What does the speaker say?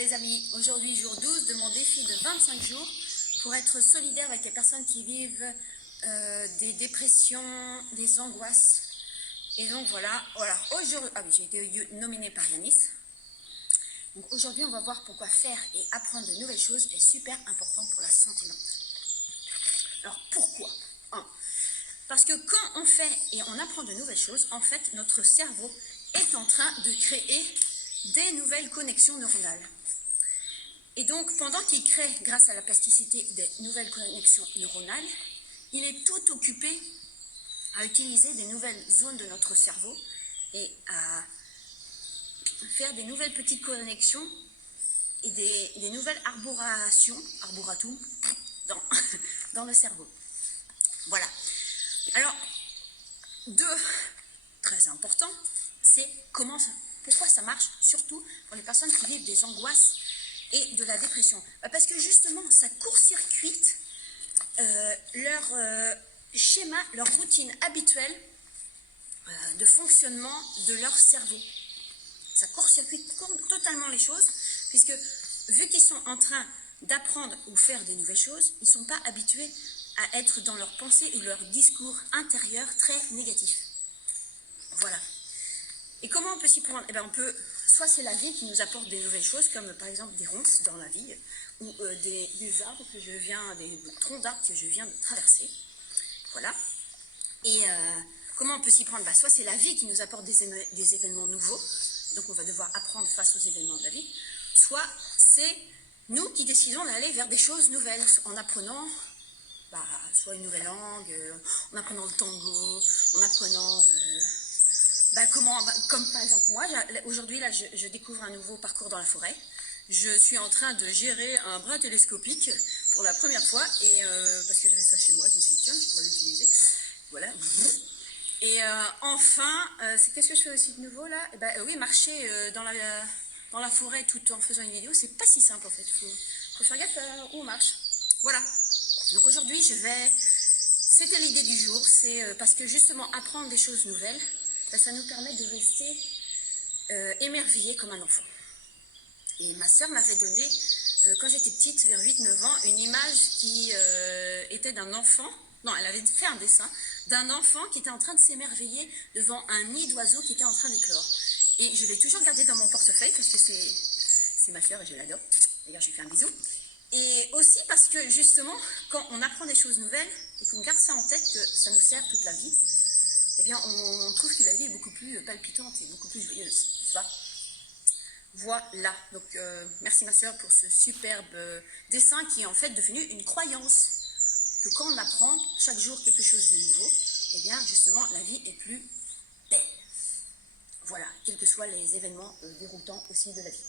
les amis, aujourd'hui jour 12 de mon défi de 25 jours pour être solidaire avec les personnes qui vivent des dépressions, des angoisses. Et donc voilà, aujourd'hui, j'ai été nominée par Yanis. Donc aujourd'hui on va voir pourquoi faire et apprendre de nouvelles choses est super important pour la santé mentale. Alors pourquoi ? Parce que quand on fait et on apprend de nouvelles choses, en fait notre cerveau est en train de créer des nouvelles connexions neuronales. Et donc, pendant qu'il crée, grâce à la plasticité, des nouvelles connexions neuronales, il est tout occupé à utiliser des nouvelles zones de notre cerveau et à faire des nouvelles petites connexions et des nouvelles arboratum, dans le cerveau. Voilà. Alors, très important, c'est pourquoi ça marche, surtout pour les personnes qui vivent des angoisses et de la dépression. Parce que justement, ça court-circuite leur schéma, leur routine habituelle de fonctionnement de leur cerveau. Ça court-circuite totalement les choses, puisque vu qu'ils sont en train d'apprendre ou faire des nouvelles choses, ils ne sont pas habitués à être dans leur pensée ou leur discours intérieur très négatif. Voilà. Et comment on peut s'y prendre ? Soit c'est la vie qui nous apporte des nouvelles choses, comme par exemple des ronces dans la vie, ou des arbres des troncs d'arbres que je viens de traverser. Voilà. Et comment on peut s'y prendre ? Soit c'est la vie qui nous apporte des événements nouveaux, donc on va devoir apprendre face aux événements de la vie, soit c'est nous qui décidons d'aller vers des choses nouvelles, en apprenant soit une nouvelle langue, en apprenant le tango, en apprenant... comme par exemple moi, aujourd'hui là, je découvre un nouveau parcours dans la forêt. Je suis en train de gérer un bras télescopique pour la première fois, et parce que j'avais ça chez moi, je me suis dit tiens, je pourrais l'utiliser. Voilà. Et qu'est-ce que je fais aussi de nouveau là ? Oui, marcher dans la forêt tout en faisant une vidéo, c'est pas si simple en fait. Faut faire gaffe où on marche. Voilà. Donc aujourd'hui, c'était l'idée du jour, c'est parce que justement apprendre des choses nouvelles, ça nous permet de rester émerveillés comme un enfant. Et ma sœur m'avait donné, quand j'étais petite, vers 8-9 ans, une image qui était d'un enfant. Non, elle avait fait un dessin d'un enfant qui était en train de s'émerveiller devant un nid d'oiseaux qui était en train d'éclore. Et je l'ai toujours gardé dans mon portefeuille parce que c'est ma sœur et je l'adore. D'ailleurs, je lui fais un bisou. Et aussi parce que justement, quand on apprend des choses nouvelles et qu'on garde ça en tête, que ça nous sert toute la vie, eh bien, on trouve que la vie est beaucoup plus palpitante et beaucoup plus joyeuse, n'est-ce pas ? Voilà, donc merci ma sœur pour ce superbe dessin qui est en fait devenu une croyance. Que quand on apprend chaque jour quelque chose de nouveau, eh bien, justement, la vie est plus belle. Voilà, quels que soient les événements déroutants aussi de la vie.